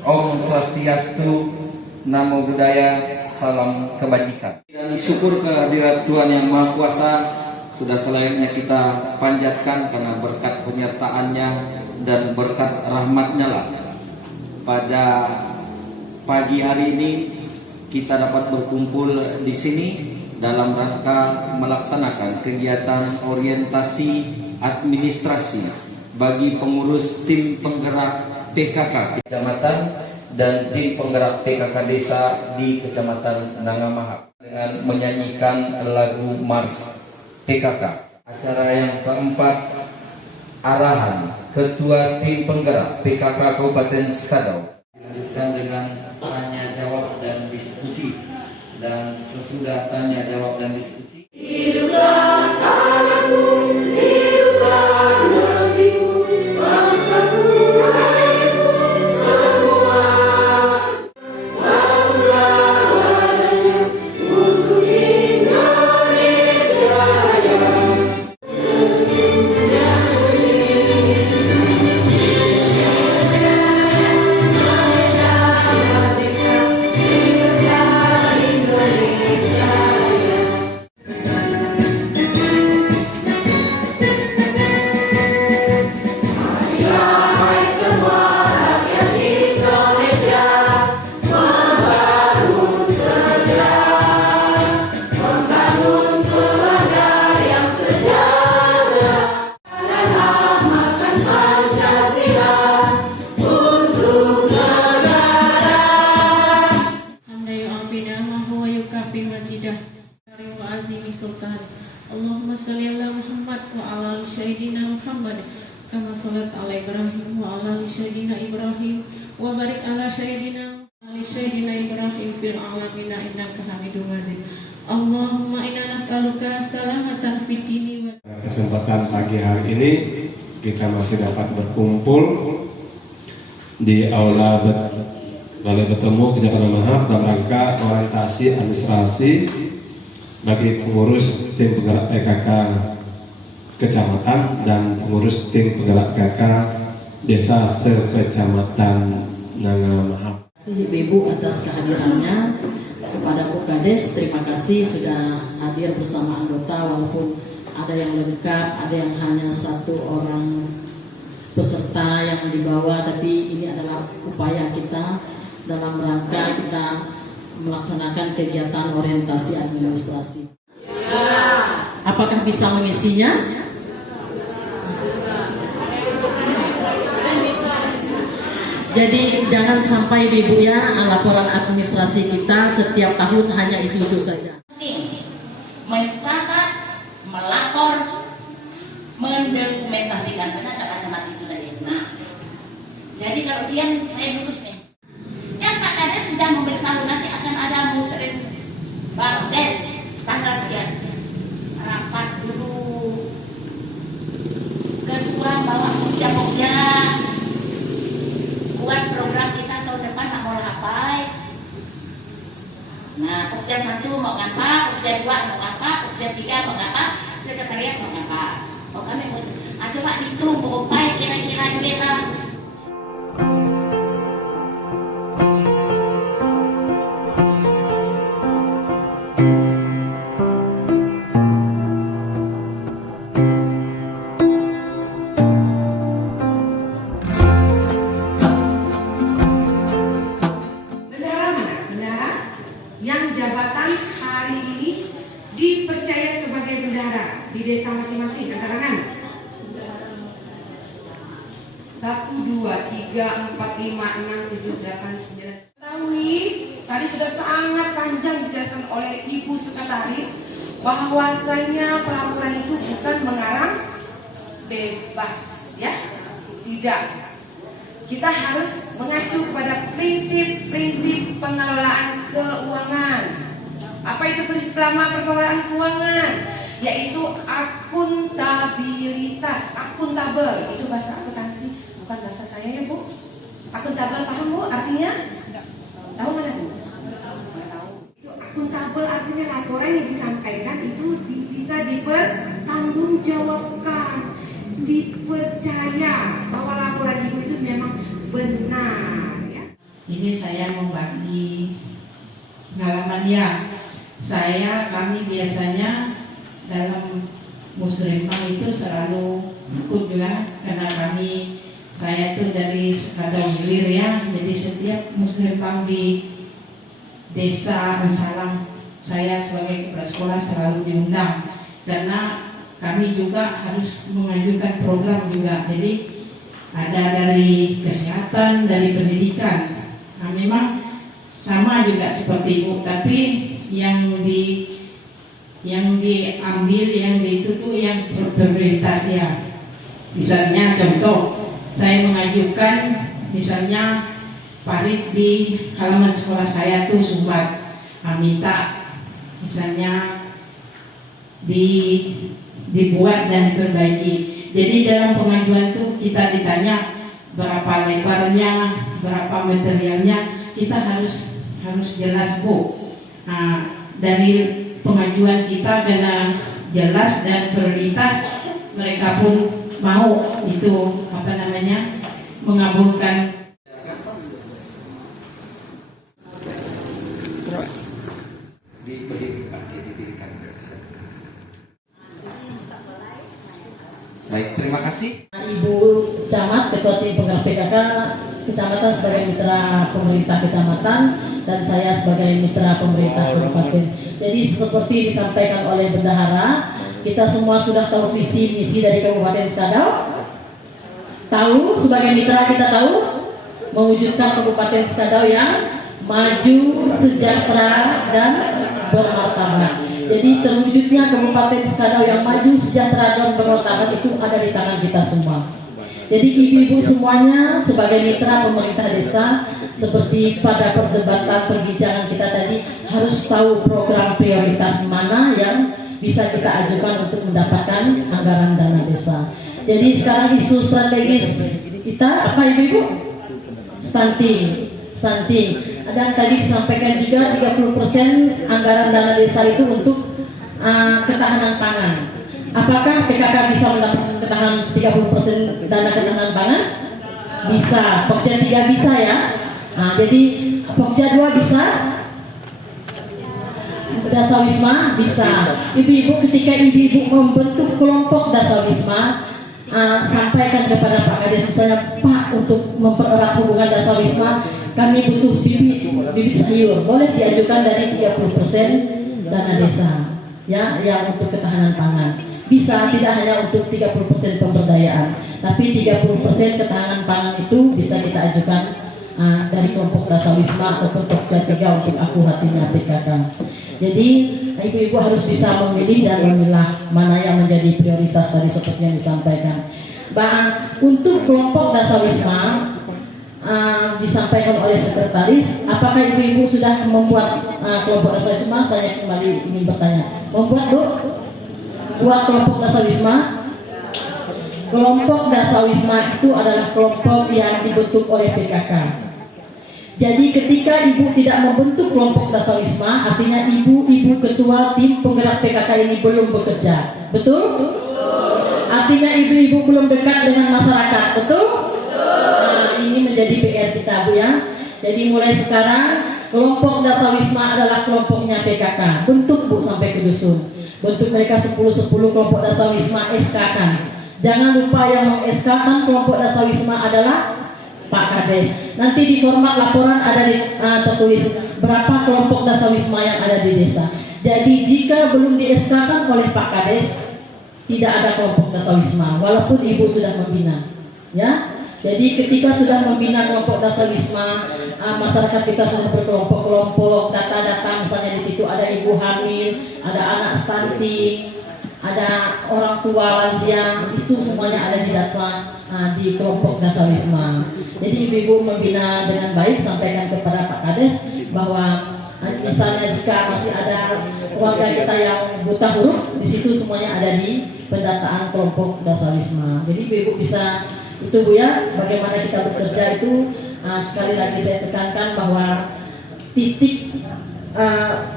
Om Swastiastu, Namo Buddhaya, salam kebajikan. Dan syukur kehadirat Tuhan Yang Maha Kuasa sudah selayaknya kita panjatkan karena berkat penyertaannya dan berkat rahmatnya lah. Pada pagi hari ini kita dapat berkumpul di sini dalam rangka melaksanakan kegiatan orientasi administrasi bagi pengurus tim penggerak PKK Kecamatan dan tim penggerak PKK Desa di Kecamatan Nangamahap dengan menyanyikan lagu Mars PKK. Acara yang keempat, arahan Ketua Tim Penggerak PKK Kabupaten Skadau. Dilanjutkan dengan tanya jawab dan diskusi, dan sesudah tanya jawab dan diskusi, hiduplah tanahku, hiduplah negeriku, bangsaku, rakyatku semua. Bangunlah wadahnya untuk Indonesia Raya. Allahumma salli ala Muhammad wa ala sayyidina Muhammad kama salat ala Ibrahim wa ala sayyidina Ibrahim wa barik ala sayyidina Ibrahim fil alamin innaka Hamidum Majid. Allahumma inna nas'aluka salamatan fid dini wa. Kesempatan pagi hari ini kita masih dapat berkumpul di aula Balai Bertemu Kecamatan Nangamahap dalam rangka orientasi administrasi bagi pengurus tim penggerak PKK Kecamatan dan pengurus tim penggerak PKK Desa sekecamatan Nangamahap. Terima kasih Ibu atas kehadirannya. Kepada Pukades, terima kasih sudah hadir bersama anggota, walaupun ada yang lengkap, ada yang hanya satu orang peserta yang dibawa, tapi ini adalah upaya kita dalam rangka kita melaksanakan kegiatan orientasi administrasi. Apakah bisa mengisinya? Jadi jangan sampai Ibu ya, laporan administrasi kita setiap tahun hanya itu saja. Mencatat, melapor, mendokumentasikan, karena ada catat itu tadi. Nah, jadi kalau dia saya lulus nih, kan Pak Kades sudah memberitahu nanti akan ada musrek Bardes tanggal sekian. Rapat dulu, kedua bawa pokja buat program kita tahun depan nak mau apa. Nah, pokja 1 mau ngapa, pokja 2 mau ngapa, pokja 3 mau ngapa, sekretariat mau ngapa. Oh kami mau, coba dihitung berapa kira-kira kita. Yang jabatan hari ini dipercaya sebagai bendahara di desa masing-masing, angkat tangan. 1, 2, 3, 4, 5, 6, 7, 8, 9. Ketahui tadi sudah sangat panjang dijelaskan oleh Ibu Sekretaris bahwasanya pelaporan itu bukan mengarang bebas, ya, tidak. Kita harus mengacu kepada prinsip-prinsip pengelolaan keuangan. Apa itu prinsip lama pengelolaan keuangan? Yaitu akuntabilitas, akuntabel. Itu bahasa akuntansi, bukan bahasa saya ya Bu. Akuntabel paham Bu artinya? Tahu mana Bu? Tahu. Itu akuntabel artinya laporan yang disampaikan itu bisa dipertanggungjawabkan, dipercaya bahwa laporan Ibu itu memang benar, ya. Ini saya membagi pengalaman ya. Kami biasanya dalam muslimah itu selalu ikut juga, karena saya tuh dari sekadar hilir ya. Jadi setiap muslimah di desa Ansalang, saya sebagai kepala sekolah selalu diundang, karena kami juga harus mengajukan program juga. Jadi ada dari kesehatan, dari pendidikan. Nah, memang sama juga seperti Ibu, tapi yang diambil yang itu tuh yang prioritas ya. Misalnya contoh, saya mengajukan misalnya parit di halaman sekolah saya tuh sumbat, minta misalnya dibuat dan diperbaiki. Jadi dalam pengajuan tuh kita ditanya berapa lebarnya, berapa materialnya, kita harus jelas Bu. Nah, dari pengajuan kita karena jelas dan prioritas, mereka pun mau itu mengabulkan. Didirikan. Baik, terima kasih. Ibu Camat, Ketua Tim Penggerak PKK Kecamatan sebagai mitra pemerintah kecamatan, dan saya sebagai mitra pemerintah kabupaten. Jadi seperti disampaikan oleh Bendahara, kita semua sudah tahu visi misi dari Kabupaten Skadau. Tahu sebagai mitra kita tahu mewujudkan Kabupaten Skadau yang maju, sejahtera, dan bermartabat. Jadi terwujudnya Kabupaten Skadau yang maju, sejahtera, dan bermartabat itu ada di tangan kita semua. Jadi ibu-ibu semuanya sebagai mitra pemerintah desa, seperti pada perdebatan perbincangan kita tadi, harus tahu program prioritas mana yang bisa kita ajukan untuk mendapatkan anggaran dana desa. Jadi sekarang isu strategis kita apa ibu-ibu? Stunting. Dan tadi disampaikan juga 30% anggaran dana desa itu untuk ketahanan pangan. Apakah PKK bisa mendapatkan ketahanan 30% dana ketahanan pangan? Bisa. Pokja 3 bisa ya. Jadi Pokja 2 bisa. Dasawisma bisa. Ibu-ibu, ketika ibu-ibu membentuk kelompok Dasawisma, sampaikan kepada Pak Kades misalnya, Pak, untuk mempererat hubungan Dasawisma kami butuh bibit sayur, boleh diajukan dari 30% dana desa ya, yang untuk ketahanan pangan. Bisa, tidak hanya untuk 30% pemberdayaan, tapi 30% ketahanan pangan itu bisa kita ajukan dari kelompok Dasawisma ataupun Pokja 3 untuk aku hatinya PKK. Jadi ibu-ibu harus bisa memilih dan memilah mana yang menjadi prioritas tadi seperti yang disampaikan. Untuk kelompok Dasawisma disampaikan oleh sekretaris, apakah ibu-ibu sudah membuat kelompok Dasawisma? Saya kembali ingin bertanya, membuat buat kelompok Dasawisma? Kelompok Dasawisma itu adalah kelompok yang dibentuk oleh PKK. Jadi ketika ibu tidak membentuk kelompok Dasawisma, artinya ibu-ibu ketua tim penggerak PKK ini belum bekerja, betul? Artinya ibu-ibu belum dekat dengan masyarakat, betul? Ini menjadi PR kita Bu ya. Jadi mulai sekarang kelompok Dasawisma adalah kelompoknya PKK. Bentuk Bu sampai ke dusun. Bentuk mereka 10-10 kelompok Dasawisma, SK-kan. Jangan lupa yang meng-SK-kan kelompok Dasawisma adalah Pak Kades. Nanti di format laporan ada tertulis berapa kelompok Dasawisma yang ada di desa. Jadi jika belum di-SK-kan oleh Pak Kades, tidak ada kelompok Dasawisma walaupun ibu sudah membina. Ya. Jadi ketika sudah membina kelompok Dasawisma, masyarakat kita sudah berkelompok-kelompok, data-data misalnya di situ ada ibu hamil, ada anak stunting, ada orang tua lansia, itu semuanya ada di data di kelompok Dasawisma. Jadi ibu-ibu membina dengan baik, sampaikan kepada Pak Kades bahwa misalnya jika masih ada warga kita yang buta huruf, di situ semuanya ada di pendataan kelompok Dasawisma. Jadi ibu-ibu bisa itu Bu ya, bagaimana kita bekerja itu sekali lagi saya tekankan bahwa titik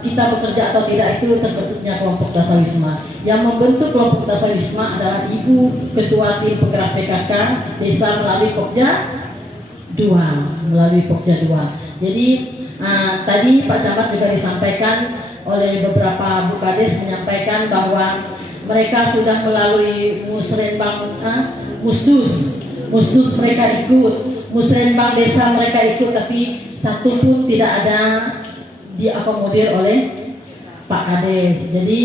kita bekerja atau tidak itu terbentuknya kelompok Dasawisma. Yang membentuk kelompok Dasawisma adalah ibu ketua tim penggerak PKK desa melalui Pokja melalui Pokja 2. Jadi tadi Pak Camat juga disampaikan oleh beberapa Bu Kades menyampaikan bahwa mereka sudah melalui musrenbang musdus mereka ikut, musrenbang desa mereka ikut, tapi satu pun tidak ada diakomodir oleh Pak Kades. Jadi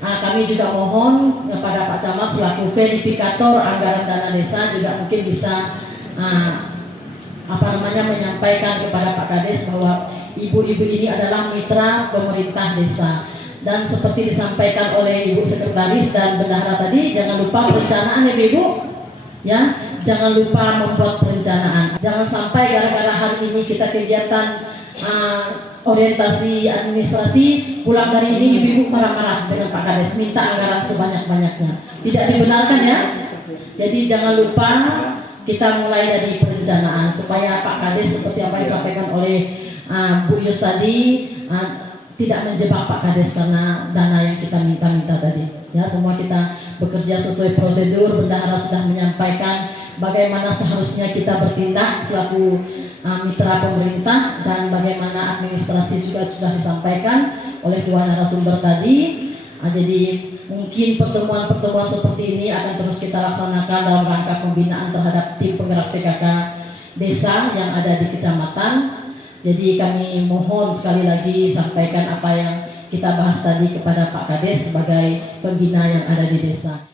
kami juga mohon kepada Pak Camat selaku verifikator anggaran dana desa juga mungkin bisa menyampaikan kepada Pak Kades bahwa ibu-ibu ini adalah mitra pemerintah desa. Dan seperti disampaikan oleh Ibu Sekretaris dan Bendahara tadi, jangan lupa perencanaan ya Ibu, ya, jangan lupa membuat perencanaan. Jangan sampai gara-gara hari ini kita kegiatan orientasi administrasi, pulang dari ini ibu-ibu marah-marah dengan Pak Kades minta anggaran sebanyak-banyaknya. Tidak dibenarkan ya. Jadi jangan lupa kita mulai dari perencanaan supaya Pak Kades seperti apa yang disampaikan oleh Bu Yus tadi tidak menjebak Pak Kades karena dana yang kita minta tadi. Ya, semua kita bekerja sesuai prosedur. Bendahara sudah menyampaikan bagaimana seharusnya kita bertindak selaku mitra pemerintah dan bagaimana administrasi juga sudah disampaikan oleh dua narasumber tadi. Jadi mungkin pertemuan-pertemuan seperti ini akan terus kita laksanakan dalam rangka pembinaan terhadap tim penggerak PKK desa yang ada di kecamatan. Jadi kami mohon sekali lagi sampaikan apa yang kita bahas tadi kepada Pak Kades sebagai pembina yang ada di desa.